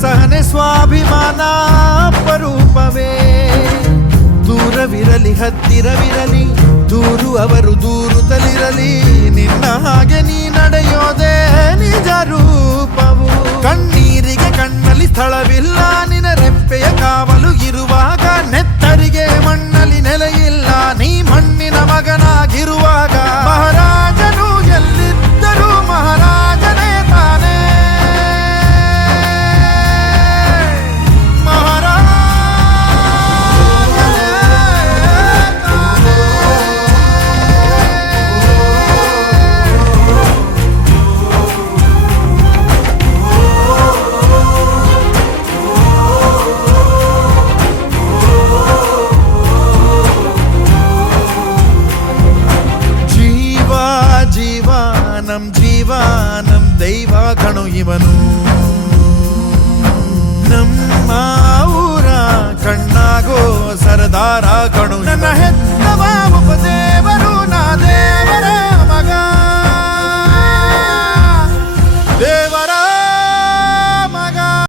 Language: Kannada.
ಸಹನೆ ಸ್ವಾಭಿಮಾನ ಅಪರೂಪವೇ. ದೂರವಿರಲಿ ಹತ್ತಿರವಿರಲಿ ದೂರು ಅವರು ದೂರುತ್ತಲಿರಲಿ, ನಿನ್ನ ಹಾಗೆ ನೀ ನಡೆಯೋದೇ ನಿಜ ರೂಪವು. ಕಣ್ಣೀರಿಗೆ ಕಣ್ಣಲ್ಲಿ ಸ್ಥಳವಿಲ್ಲ, ನಿನ್ನ ರೆಪ್ಪೆಯ ಕಾವಲು ಇರುವಾಗ. ನೆತ್ತರಿಗೆ ಮಣ್ಣಲ್ಲಿ ನೆಲೆಯಿಲ್ಲ, ನೀ ಮಣ್ಣಿನ ಮಗನಾಗಿರುವಾಗ. ಮಹಾರಾಜನು ಎಲ್ಲಿದ್ದರೂ ಮಹಾರಾಜನೇ ತಾನೇ. ನಮ್ ದೈವ ಕಣು ಇವನು, ನಮ್ಮ ಊರ ಕಣ್ಣಾಗೋ ಸರದಾರ ಕಣು. ನನ್ನ